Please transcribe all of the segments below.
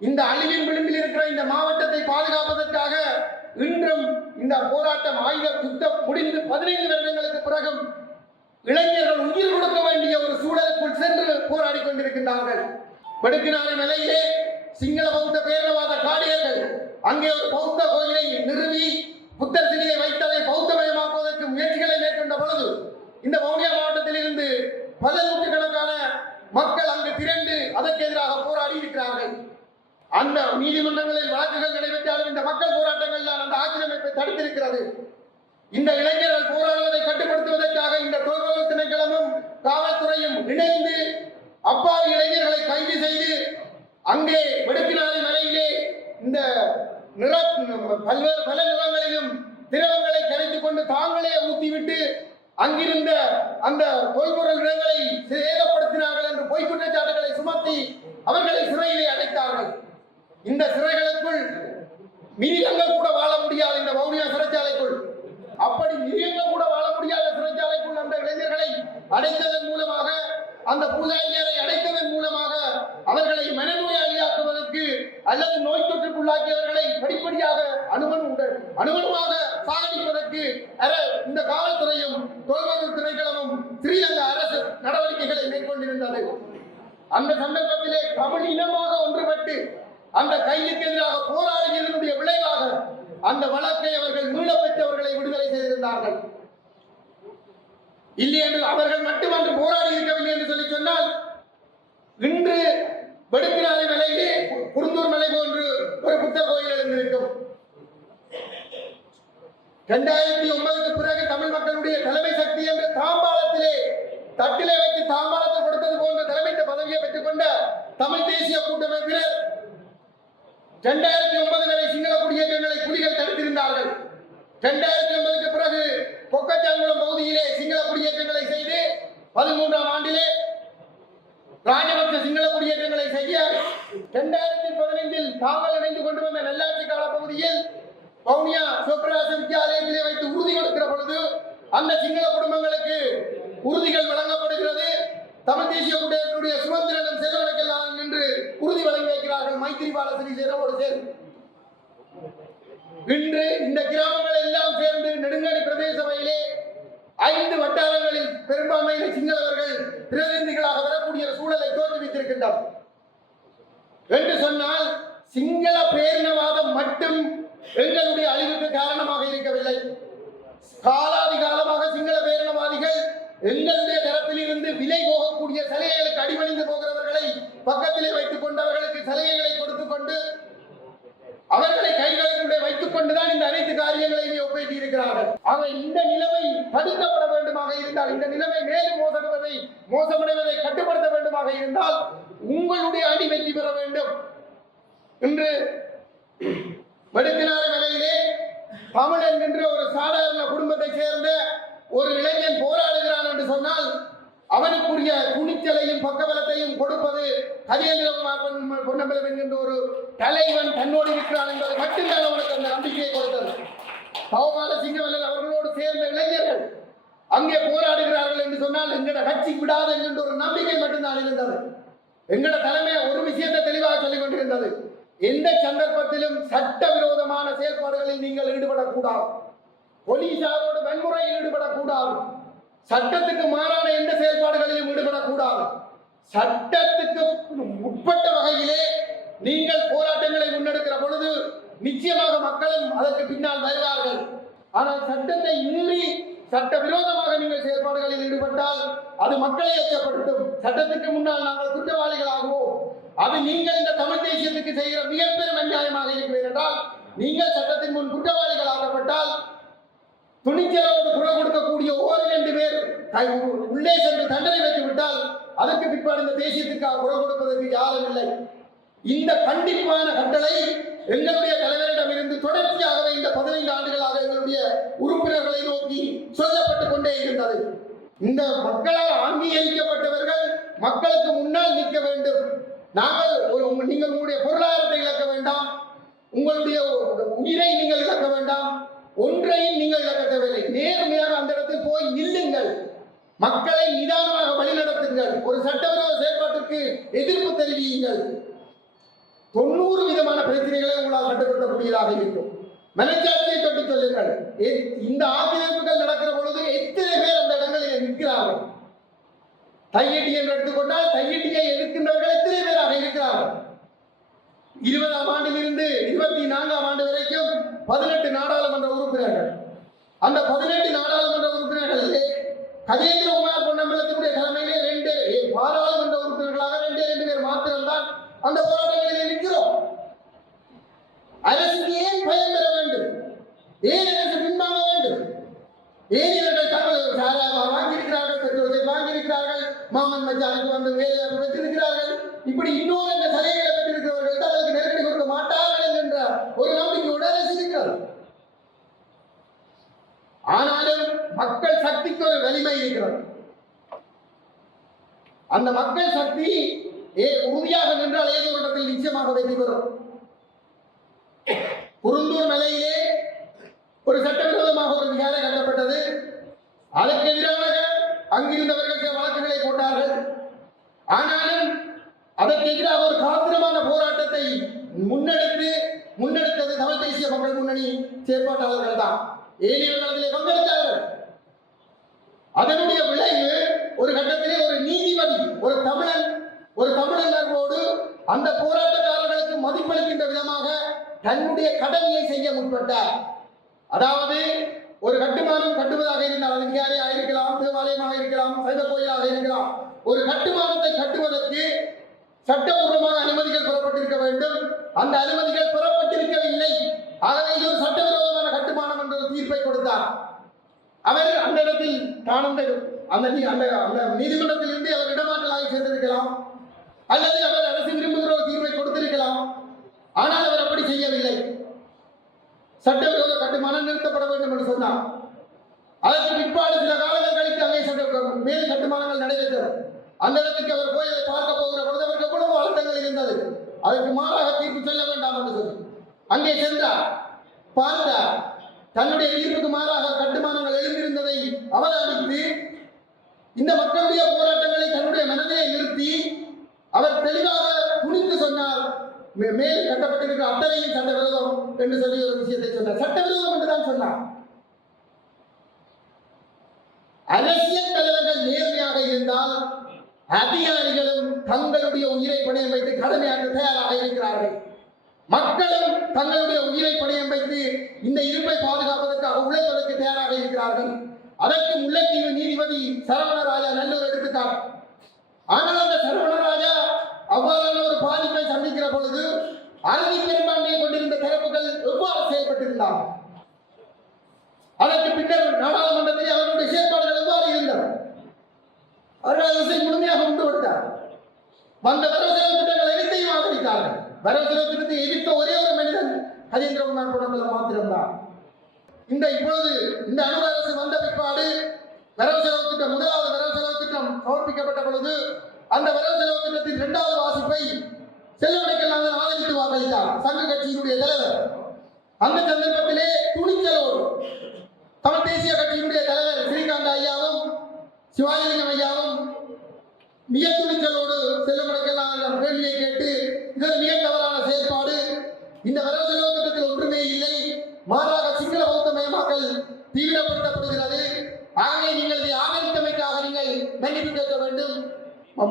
இந்த அழிவின் விளிம்பில் இருக்கிற இந்த மாவட்டத்தை பாதுகாப்பதற்காக இன்றும் இந்த போராட்டம் ஆயுத யுத்தம் முடிந்து பதினைந்து வருடங்களுக்கு பிறகும் இளைஞர்கள் உயிர் கொடுக்க வேண்டிய ஒரு சூழலுக்குள் சென்று போராடி கொண்டிருக்கின்றார்கள். வெடுக்கினாரி நிலையிலே சிங்கள பௌத்த பேரவாத காடியர்கள் அங்கே ஒரு பௌத்த கோயிலை நிறுவி புத்தர் சிலையை வைத்ததை பௌத்தமயமாக்குவதற்கு முயற்சிகளை மேற்கொண்ட பொழுது இந்த வவுனியா மாவட்டத்தில் இருந்து பல நூற்றுக்கணக்கான மக்கள் அங்கு திரண்டு அதற்கு எதிராக போராடி இருக்கிறார்கள். அந்த நீதிமன்றங்களில் வழக்குகள் நடைபெற்றாலும் இந்த மக்கள் போராட்டங்கள் தான் அந்த ஆக்கிரமிப்பை தடுத்திருக்கிறது. இந்த இளைஞர்கள் போராடுவதை கட்டுப்படுத்துவதற்காக இந்த தொல்பொருள் திணைக்களமும் காவல்துறையும் இணைந்து அப்பாவி இளைஞர்களை கைது செய்து அங்கே வெடுக்கினாரி மலையிலே இந்த நிற பல்வேறு பல நிறங்களிலும் திரவங்களை கரைத்துக் கொண்டு தாங்களே ஊத்திவிட்டு அங்கிருந்த அந்த தொல்பொருள் இடங்களை சேதப்படுத்தினார்கள் என்று பொய் குற்றச்சாட்டுகளை சுமத்தி அவர்களை சிறையிலே அடைத்தார்கள். இந்த சிறைகளுக்குள் மிருகங்கள் கூட வாழ முடியாது இந்த வவுனியா சிறைச்சாலைக்குள். அப்படி மிருகங்கள் கூட வாழ முடியாத சிறைச்சாலைக்குள் அந்த இளைஞர்களை அடைத்ததன் மூலமாக அந்த பூஜாரியாரை அடைத்ததன் மூலமாக அவர்களை மனநோயாளியாக்குவதற்கு அல்லது நோய் தொற்றுக்குள்ளாக்கியவர்களை படிப்படியாக அனுமன் அனுமனமாக சாகடிப்பதற்கு அர- இந்த காவல்துறையும் தொல்பொருள் திணைக்களமும் ஸ்ரீலங்கா அரசு நடவடிக்கைகளை மேற்கொண்டிருந்தது. அந்த சந்தர்ப்பத்திலே தமிழ் இனமாக ஒன்றுபட்டு அந்த கைதுக்கு எதிராக போராடியதனுடைய விளைவாக அந்த வழக்கை அவர்கள் மீள பெற்றவர்களை விடுதலை செய்திருந்தார்கள். இல்லை என்று அவர்கள் மட்டுமன்று போராடி இருக்கவில்லை என்று சொல்லி சொன்னால் இன்று வெடுக்கினாலை மலையிலே குருந்தூர் மலை போன்று ஒரு புத்தர் கோயில் எழுந்திருக்கும். இரண்டாயிரத்தி ஒன்பதுக்கு பிறகு தமிழ் மக்களுடைய தலைமை சக்தி என்று தாம்பாளத்திலே தட்டிலே வைத்து தாம்பாளத்தை கொடுத்தது போன்ற தலைமை பதவியை பெற்றுக்கொண்ட தமிழ் தேசிய கூட்டமைப்பினர் இரண்டாயிரத்தி ஒன்பது வரை சிங்கள குடியேற்றங்களை புலிகள் தடுத்திருந்தார்கள். இரண்டாயிரத்தி ஒன்பதுக்கு பிறகு பொக்கச்சாங்குளம் பகுதியிலே சிங்கள குடியேற்றங்களை செய்து பதிமூன்றாம் ஆண்டிலே ராஜபக்ச சிங்கள குடியேற்றங்களை செய்ய இரண்டாயிரத்தி பதினைந்தில் தாங்கள் இணைந்து கொண்டு வந்த நல்லாட்சி கால பகுதியில் வவுனியா சிவபிரகாச வித்தியாலயத்திலே வைத்து உறுதி கொடுக்கிற பொழுது அந்த சிங்கள குடும்பங்களுக்கு உறுதிகள் வழங்கப்படுகிறது. தமிழ் தேசிய வைக்கிறார்கள் மைத்திரிபால சிறிசேனோடு சேர்ந்து இன்று இந்த கிராமங்கள் எல்லாம் சேர்ந்து நெடுங்கணி பிரதேச சபையிலே ஐந்து வட்டாரங்களில் பெரும்பான்மையில சிங்களவர்கள் பிரதிநிதிகளாக வரக்கூடிய சூழலை தோற்றுவித்திருக்கின்றனர் என்று சொன்னால் சிங்கள பேரினவாதம் மட்டும் எங்களுடைய அழிவுக்கு காரணமாக இருக்கவில்லை. காலாதி காலமாக சிங்கள பேரினவாதிகள் எங்களுடைய தரப்பில் இருந்து விலை போகக்கூடிய சிலைகளுக்கு அடிபணிந்து போகிறவர்களை பக்கத்திலே வைத்துக் கொண்டவர்கள் அவர்களை கைகளுக்குள்ளே வைத்துக் கொண்டுதான் இந்த அனைத்து காரியங்களையுமே ஒப்பேற்றி இருக்கிறார்கள் ஆக இந்த நிலைமை தடுக்கப்பட வேண்டுமாக இருந்தால் இந்த நிலைமை மேலும் மோசடுவதை மோசமடைவதை கட்டுப்படுத்த வேண்டுமாக இருந்தால் உங்களுடைய அணி வெற்றி பெற வேண்டும். இன்று வெடுக்கினார நிலையிலே தமிழ் என்கின்ற ஒரு சாதாரண குடும்பத்தை சேர்ந்த ஒரு இளைஞன் போராடுகிறான் என்று சொன்னால் அவனுக்குரிய துணிச்சலையும் பக்கபலத்தையும் கொடுப்பது கஜேந்திரகுமார் பொன்- பொன்னம்பலம் என்கின்ற ஒரு தலைவன் தன்னோடு இருக்கிறான் என்பது மட்டும்தான் அவனுக்கு அந்த நம்பிக்கையை கொடுத்தது. பவமால சிங்கவல்லல் அவர்களோடு சேர்ந்த இளைஞர்கள் அங்கே போராடுகிறார்கள் என்று சொன்னால் எங்கட கட்சி விடாது என்கின்ற ஒரு நம்பிக்கை மட்டும்தான் இருந்தது. எங்கட தலைமை ஒரு விஷயத்தை தெளிவாக சொல்லிக் கொண்டிருந்தது. எந்த சந்தர்ப்பத்திலும் சட்டவிரோதமான செயல்பாடுகளில் நீங்கள் ஈடுபடக்கூடாது. போலீசாரோடு வன்முறையில் ஈடுபடக்கூடாது. சட்டத்துக்கு மாறான எந்த செயல்பாடுகளிலும் ஈடுபடக்கூடாது. சட்டத்துக்கு உட்பட்ட வகையிலே நீங்கள் போராட்டங்களை முன்னெடுக்கிற பொழுது நிச்சயமாக மக்களும் அதற்கு பின்னால் வருவார்கள். ஆனால் சட்டத்தை மீறி சட்டவிரோதமாக நீங்கள் செயல்பாடுகளில் ஈடுபட்டால் அது மக்களை எச்சப்படுத்தும் சட்டத்துக்கு முன்னால் நாங்கள் குற்றவாளிகளாகவோ அது நீங்கள் இந்த தமிழ் தேசியத்துக்கு செய்கிற மிகப்பெரும் அநியாயமாக இருக்கிறது என்றால் நீங்கள் சட்டத்தின் முன் குற்றவாளிகள் ஆக்கப்பட்டால் துணிச்சலோடு குரல் கொடுக்கக்கூடிய ஓர் ரெண்டு பேர் கை- உள்ளே சென்று தண்டனை வைத்து விட்டால் அதற்கு பிற்பாடு இந்த தேசியத்துக்காக குரல் கொடுப்பதற்கு யாரும் இல்லை. இந்த கண்டிப்பான கட்டளை எங்களுடைய தலைவரிடம் இருந்து தொடர்ச்சியாகவே இந்த பதினைந்து ஆண்டுகளாக எங்களுடைய உறுப்பினர்களை நோக்கி சொல்லப்பட்டுக் கொண்டே இருந்தது. இந்த மக்களால் அங்கீகரிக்கப்பட்டவர்கள் மக்களுக்கு முன்னால் நிற்க வேண்டும். நாங்கள் ஒரு- நீங்கள் உங்களுடைய பொருளாதாரத்தை இழக்க வேண்டாம். உங்களுடைய உயிரை நீங்கள் இழக்க வேண்டாம். ஒன்றையும் நீங்கள் இழக்க தேவையில்லை நேர்மையாக அந்த இடத்தில் போய் நில்லுங்கள். மக்களை நிதானமாக வழிநடத்துங்கள். ஒரு சட்டவிரோத செயற்பாட்டிற்கு எதிர்ப்பு தெரிவியுங்கள். தொண்ணூறு விதமான பிரச்சனைகளை உங்களால் கட்டுப்படுத்தக்கூடியதாக இருக்கும். மனச்சாட்சியை தொட்டு சொல்லுங்கள். இந்த ஆக்கிரமிப்புகள் நடக்கிற பொழுது எத்தனை பேர் அந்த இடங்களில் நிற்கிறார்கள்? தையட்டி என்று எடுத்துக்கொண்டால் தையட்டியை எதிர்க்கின்றவர்கள் எத்தனை பேராக இருக்கிறார்கள்? இருபதாம் ஆண்டிலிருந்து இருபத்தி நான்காம் ஆண்டு வரைக்கும் பதினெட்டு நாடாளுமன்ற உறுப்பினர்கள். அந்த பதினெட்டு நாடாளுமன்ற உறுப்பினர்களிலே கஜேந்திரகுமார் பொன்னம்பலத்தினுடைய தலைமையிலே ரெண்டு ஏ, பாராளுமன்ற உறுப்பினர்களாக ரெண்டே ரெண்டு பேர் மாத்திரம்தான் அந்த போராட்டங்களிலே நிற்கிறோம். அரசுக்கு ஏன் பயம் பெற வேண்டும்? ஏன் அரசு பின்வாங்க வேண்டும்? ஏன் இவர்கள் தங்கள் சாராவா வாங்கியிருக்கிறார்கள் பெற்றோர்கள் வாங்கியிருக்கிறார்கள் மாமன் மச்சானுக்கு வந்து வேலையாக வாய்ப்பு பெற்றிருக்கிறார்கள்? இப்படி இன்னொரு அந்த சலுகைகளை பெற்றிருக்கிறவர்கள் தான் அதற்கு நெருக்கடி கொடுக்க மாட்டார்கள் என்ற ஒரு நம்பிக்கையோடு அரசு இருக்கிறது ஆனாலும் மக்கள் சக்திக்கு ஒரு வலிமை இருக்கிறது. அந்த மக்கள் சக்தி ஏ உறுதியாக நின்றால் ஏதோ ஒரு இடத்தில் நிச்சயமாக வெற்றி பெறும் குருந்தூர் மலையிலே ஒரு சட்டவிரோதமாக ஒரு விகாரை கட்டப்பட்டது. அதற்கு எதிராக அங்கிருந்தவர்கள் சில வழக்குகளை போட்டார்கள். ஆனாலும் அதற்கு எதிராக ஒரு காத்திரமான போராட்டத்தை முன்னெடுத்து முன்னெடுத்தது தமிழ் தேசிய மக்கள் முன்னணி செயற்பாட்டாளர்கள் தான். ஏனியவர்கள் அதிலே பங்கெடுத்தார்கள் அதனுடைய விளைவு ஒரு கட்டத்திலே ஒரு நீதிபதி ஒரு தமிழன் ஒரு தமிழர்களோடு அந்த போராட்டக்காரர்களுக்கு மதிப்பளிக்கின்ற விதமாக தன்னுடைய கடமையை செய்ய முற்பட்டார். அதாவது ஒரு கட்டுமானம் கட்டுவதாக இருந்தால் அது விகாரியாக இருக்கலாம் தேவாலயமாக இருக்கலாம் சைவ கோயிலாக இருக்கலாம். ஒரு கட்டுமானத்தை கட்டுவதற்கு சட்டபூர்வமாக அனுமதிகள் பெறப்பட்டிருக்க வேண்டும். அந்த அனுமதிகள் பெறப்பட்டிருக்கவில்லை. ஆகவே இது ஒரு சட்டவிரோதமான கட்டுமானம் என்ற ஒரு தீர்ப்பை கொடுத்தார். அவர் அந்த இடத்தில் தான் அந்த அந்த அந்த அந்த நீதிமன்றத்தில் இருந்து அவர் இடமாற்றலாகி சேர்ந்திருக்கலாம் அல்லது அவர் அரசு விரும்புகிற ஒரு தீர்ப்பை கொடுத்திருக்கலாம் ஆனால் அவர் அப்படி செய்யவில்லை சட்டவிரோத கட்டுமானம் நிறுத்தப்பட வேண்டும் என்று சொன்னார். அதற்கு பிற்பாடு சில காலங்கள் கழித்து அங்கே சட்ட மேல் கட்டுமானங்கள் நடைபெற்றது. அந்த இடத்துக்கு அவர் போய் அதை பார்க்க போகிற பொழுது அவருக்கு எவ்வளவு அழுத்தங்கள் இருந்தது. அதற்கு மாறாக தீர்ப்பு சொல்ல வேண்டாம் என்று சொல்லி அங்கே சென்றார். பார்த்தார். தன்னுடைய தீர்ப்புக்கு மாறாக கட்டுமானங்கள் எழுந்திருந்ததை அவதானித்து இந்த மக்களுடைய போராட்டங்களை தன்னுடைய மனதிலே நிறுத்தி அவர் தெளிவாக துணிந்து சொன்னார். மேல் கட்டப்பட்டிருக்கிற அத்தனையும் சட்டவிரோதம் என்று சொல்லி ஒரு விஷயத்தை சொன்னார். சட்டவிரோதம் என்று தான் சொன்னார். அரசியல் தலைவர்கள் நேர்மையாக இருந்தால் அதிகாரிகளும் தங்களுடைய உயிரை பணியம் வைத்து கடமையாக தயாராக இருக்கிறார்கள். மக்களும் தங்களுடைய உயிரை பணியம் வைத்து இந்த இருப்பை பாதுகாப்பதற்காக உழைப்பதற்கு தயாராக இருக்கிறார்கள். அதற்கு முல்லைத்தீவு நீதிபதி சரவணராஜா நல்லூர் எடுத்துட்டார். ஆனால் அந்த சரவணராஜா அவ்வாறான ஒரு பாதிப்பை சந்திக்கிற பொழுது அறுதி பெரும்பான்மையை கொண்டிருந்த தரப்புகள் எவ்வாறு செயல்பட்டிருந்தார் அதற்கு பின்னர் நாடாளுமன்றத்தில் அவர்களுடைய செயற்பாடுகள் எவ்வாறு இருந்தன? அவர்கள் அரசை முழுமையாக கொண்டு கொடுத்தார் வந்த வரவு செலவு திட்டங்கள் அனைத்தையும் ஆதரித்தார்கள். வரவு செலவு திட்டத்தை எதிர்த்த ஒரே ஒரு மனிதன் கஜேந்திரகுமார் குடும்பத்தில் மாத்திரம்தான். இந்த இப்பொழுது இந்த அணு அரசு வந்த பிற்பாடு வரவு செலவு திட்டம் முதலாவது வரவு செலவு திட்டம் சமர்ப்பிக்கப்பட்ட பொழுது அந்த வரவு செலவு திட்டத்தின் இரண்டாவது வாசிப்பை செல்வடைக்கல் ஆதரித்து வாக்களித்தார். சங்க கட்சியினுடைய தலைவர். அந்த சந்தர்ப்பத்திலே துணிச்சலோடு தமிழ் தேசிய கட்சியினுடைய தலைவர் ஸ்ரீகாந்த் ஐயாவும் சிவாஜிலிங்கம் ஐயாவும் மிக துணிச்சலோடு செல்வமடைக்கெல்லாம் கேள்வியை கேட்டு இது மிக தவறான செயற்பாடு இந்த வரவு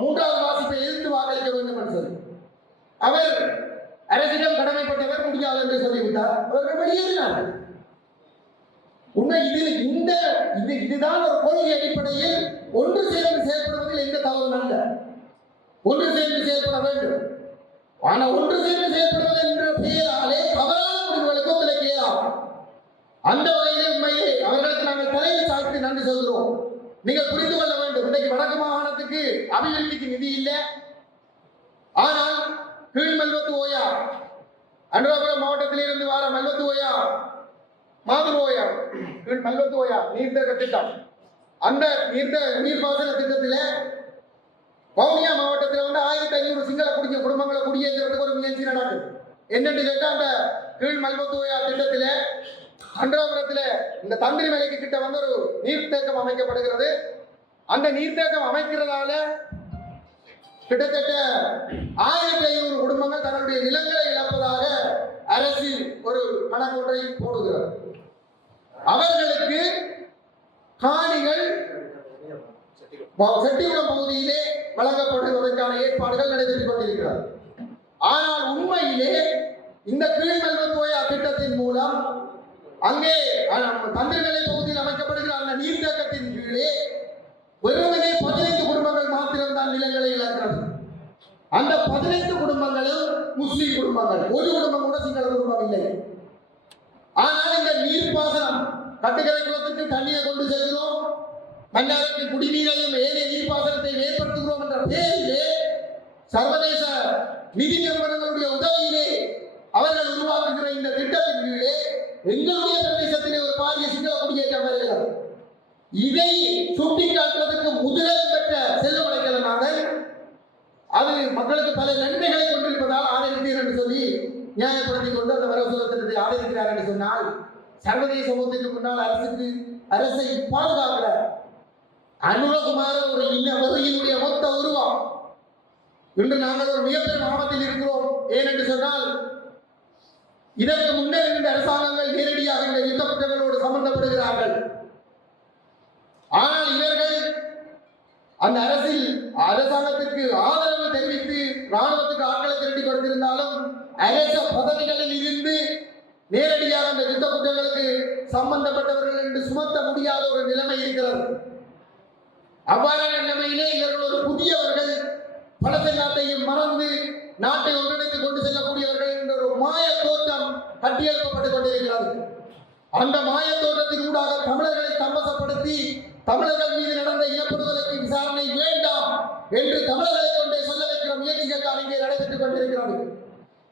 மூன்றாவது வாசிப்பை எதிர்த்து வாக்களிக்க வேண்டும் என்று சொல்லி. அவர் அரசிடம் கடமைப்பட்டவர் முடியாது என்று சொல்லிவிட்டார். அவர்கள் வெளியேறினார்கள் உண்மை இது இந்த இது இதுதான் ஒரு கொள்கை அடிப்படையில் ஒன்று சேர்ந்து செயல்படுவதில் எந்த தவறும் அல்ல. ஒன்று சேர்ந்து செயல்பட வேண்டும். ஆனால் ஒன்று சேர்ந்து செயல்படுவது என்ற பெயராலே தவறான முடிவுகளுக்கு ஒத்துழைக்க இயலாது அந்த வகையிலே உண்மையிலே அவர்களுக்கு நாங்கள் தலையில் சாப்பிட்டு நன்றி சொல்கிறோம். நீங்கள் புரிந்து கொள்ள வேண்டும். இன்றைக்கு வடக்கு மாகாணத்துக்கு அபிவிருத்திக்கு நிதி இல்லை. ஆனால் கீழ் மல்வத்து ஓயா அனுராபுரம் மாவட்டத்திலிருந்து வர மல்வத்து ஓயா மாதிரி ஓயா கீழ் மல்வத்து ஓயா நீர்த்தேக்க திட்டம். அந்த நீர்த்த நீர்ப்பாசன திட்டத்தில் வவுனியா மாவட்டத்தில் வந்து ஆயிரத்தி ஐநூறு சிங்கள குடிக்க குடும்பங்களை குடியேற்றுறதுக்கு ஒரு முயற்சி நடக்குது. என்னென்னு கேட்டால் அந்த கீழ் மல்வத்துவயா திட்டத்தில் அன்றாபுரத்தில் இந்த தந்திரி மலைக்கு கிட்ட வந்து ஒரு நீர்த்தேக்கம் அமைக்கப்படுகிறது. அந்த நீர்த்தேக்கம் அமைக்கிறதால கிட்டத்தட்ட ஆயிரத்தி ஐநூறு குடும்பங்கள் தன்னுடைய நிலங்களை இழப்பதாக அரசு ஒரு கணக்கொன்றை போடுகிறார் அவர்களுக்கு காணிகள் செட்டிகுளம் பகுதியிலே வழங்கப்படுவதற்கான ஏற்பாடுகள் நடைபெற்றுக் கொண்டிருக்கிறது. ஆனால் உண்மையிலே இந்த கீழ்மல்வத்தோயா திட்டத்தின் மூலம் அங்கே அஹ், தந்திரநிலை பகுதியில் அமைக்கப்படுகிற அந்த நீர்த்தேக்கத்தின் கீழே வெறுமனே பதினைந்து குடும்பங்கள் மாத்திரம்தான் நிலங்களை இழக்கிறது. அந்த பதினைந்து குடும்பங்களும் முஸ்லீம் குடும்பங்கள். ஒரு குடும்பம் கூட சிங்கள குடும்பம் இல்லை. ஆனால் இந்த நீர்ப்பாசனம் கட்டுக்கரை குளத்துக்கு தண்ணியை கொண்டு செல்கிறோம். மன்னாருக்கு குடிநீரையும் ஏனைய நீர்ப்பாசனத்தை ஏற்படுத்துகிறோம் என்ற பேரிலே சர்வதேச நிதி நிறுவனங்களுடைய உதவியிலே அவர்கள் உருவாக்குகிற இந்த திட்டத்தின் கீழே எங்களுடைய பிரதேசத்திலே ஒரு பாரிய சிங்கள குடியேற்றம் வருகிறது இதை சுட்டிக்காட்டுவதற்கு முதலிடம் பெற்ற செல்வமடைக்கலனாக அது மக்களுக்கு பல நன்மைகளை கொண்டிருப்பதால் ஆதரித்தீர் என்று சொல்லி நியாயப்படுத்திக் கொண்டு அந்த வரவு திட்டத்தை ஆதரிக்கிறார் என்று சொன்னால் சர்வதேச சமூகத்திற்கு முன்னால் அரசுக்கு அரசை பாதுகாக்கல அனுரகுமார ஒரு இன்ன வருகையினுடைய மொத்த உருவம். இன்று நாங்கள் ஒரு மிகப்பெரும் ஆபத்தில் இருக்கிறோம். ஏனென்று சொன்னால் இதற்கு முன்னர் இருந்த அரசாங்கங்கள் நேரடியாக இந்த யுத்த குற்றங்களோடு சம்பந்தப்படுகிறார்கள். ஆனால் இவர்கள் அந்த அரசில் அரசாங்கத்திற்கு ஆதரவு தெரிவித்து ராணுவத்துக்கு ஆட்களை திரட்டி கொடுத்திருந்தாலும் அரச பதவிகளில் இருந்து நேரடியாக அந்த யுத்த குற்றங்களுக்கு சம்பந்தப்பட்டவர்கள் என்று சுமத்த முடியாத ஒரு நிலைமை இருக்கிறது. அவ்வாறான நிலைமையிலே இவர்கள் ஒரு புதியவர்கள் பழசெல்லாத்தையும் மறந்து நாட்டை ஒன்றிணைத்து கொண்டு செல்லக்கூடியவர்கள் என்ற ஒரு மாய தோற்றம் கட்டியெழுப்பப்பட்டுக் கொண்டிருக்கிறது. அந்த மாய தோற்றத்தின் ஊடாக தமிழர்களை தமசப்படுத்தி தமிழர்கள் மீது நடந்த இனப்படுதலுக்கு விசாரணை வேண்டாம் என்று தமிழர்களை கொண்டே சொல்ல வைக்கிற முயற்சிகள் தான் இங்கே நடைபெற்றுக் கொண்டிருக்கிறது.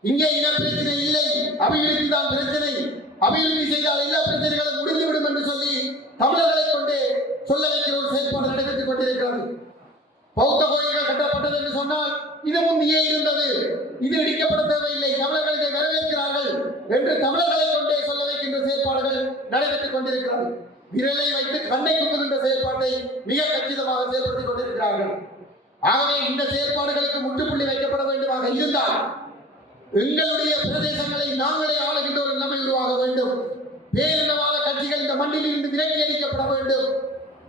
இங்கே இன பிரச்சனை இல்லை அபிவிருத்தி தான் பிரச்சனை. அபிவிருத்தி செய்தால் எல்லா பிரச்சனைகளும் முடிந்துவிடும் என்று சொல்லி தமிழர்களை கொண்டே சொல்ல வைக்கிற ஒரு செயல்பாடு நடைபெற்றுக் கொண்டிருக்கிறது. பௌத்த கோயில்கள் கட்டப்பட்டது என்று சொன்னால் இது முந்தையே இருந்தது. இது இடிக்கப்பட தேவையில்லை. தமிழர்கள் இதை வரவேற்கிறார்கள் என்று தமிழர்களை கொண்டே சொல்ல வைக்கின்ற செயற்பாடுகள் நடைபெற்றுக் கொண்டிருக்கிறது. விரலை வைத்து கண்ணை குத்துகின்ற செயற்பாட்டை மிக கச்சிதமாக செயல்படுத்திக் கொண்டிருக்கிறார்கள். ஆகவே இந்த செயற்பாடுகளுக்கு முற்றுப்புள்ளி வைக்கப்பட வேண்டுமாக இருந்தால் எங்களுடைய பிரதேசங்களை நாங்களே ஆளுகின்ற ஒரு நிலைமை உருவாக வேண்டும். பேரினவாத கட்சிகள் இந்த மண்ணில் இருந்து விலக்கி அளிக்கப்பட வேண்டும்.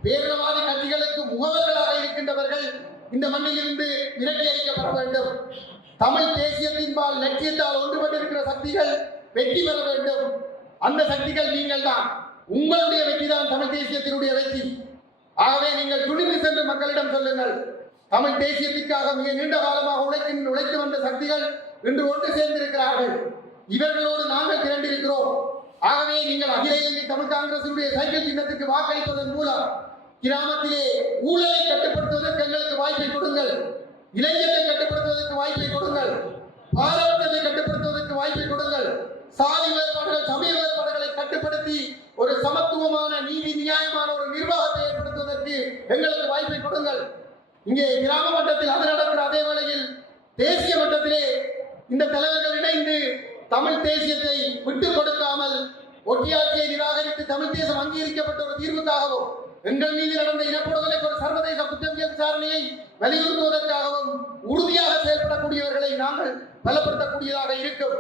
பேரினவாத கட்சிகளுக்கு முகவர்களாக இருக்கின்றவர்கள் இந்த மண்ணில் இருந்து அளிக்கப்பட வேண்டும். தமிழ் தேசியத்தின்பால் லட்சியத்தால் ஒன்றுபட்டிருக்கிற சக்திகள் வெற்றி பெற வேண்டும். அந்த சக்திகள் நீங்கள் தான் உங்களுடைய வெற்றி தான் தமிழ் தேசியத்தினுடைய வெற்றி. ஆகவே நீங்கள் துணிந்து சென்று மக்களிடம் சொல்லுங்கள். தமிழ் தேசியத்திற்காக மிக நீண்ட காலமாக உழைக்கின்ற உழைத்து வந்த சக்திகள் இன்று ஒன்று சேர்ந்திருக்கிறார்கள். இவர்களோடு நாங்கள் திரண்டிருக்கிறோம். ஆகவே நீங்கள் அகில இலங்கை தமிழ் காங்கிரசினுடைய சைக்கிள் சின்னத்துக்கு வாக்களிப்பதன் மூலம் கிராமத்திலே ஊழலை கட்டுப்படுத்துவதற்கு எங்களுக்கு வாய்ப்பை கொடுங்கள். இளைஞர்களை கட்டுப்படுத்துவதற்கு வாய்ப்பை கொடுங்கள். பாரபட்சத்தை கட்டுப்படுத்துவதற்கு வாய்ப்பை கொடுங்கள். சாதி வேறுபாடுகள் சமய வேறுபாடுகளை கட்டுப்படுத்தி ஒரு சமத்துவமான நீதி நியாயமான ஒரு நிர்வாகத்தை ஏற்படுத்துவதற்கு எங்களுக்கு வாய்ப்பை கொடுங்கள். இங்கே கிராம மட்டத்தில் அது நடக்கிற அதே வேளையில் தேசிய மட்டத்திலே இந்த தலைவர்கள் இணைந்து தமிழ் தேசியத்தை விட்டு கொடுக்காமல் ஒட்டியாட்சியை நிராகரித்து தமிழ் தேசம் அங்கீகரிக்கப்பட்ட ஒரு தீர்வுக்காகவும் எங்கள் மீது நடந்த இனப்படுகொலைக்கு ஒரு சர்வதேச குற்றவியல் விசாரணையை வலியுறுத்துவதற்காகவும் உறுதியாக செயல்படக்கூடியவர்களை நாங்கள் பலப்படுத்தக்கூடியதாக இருக்கும்.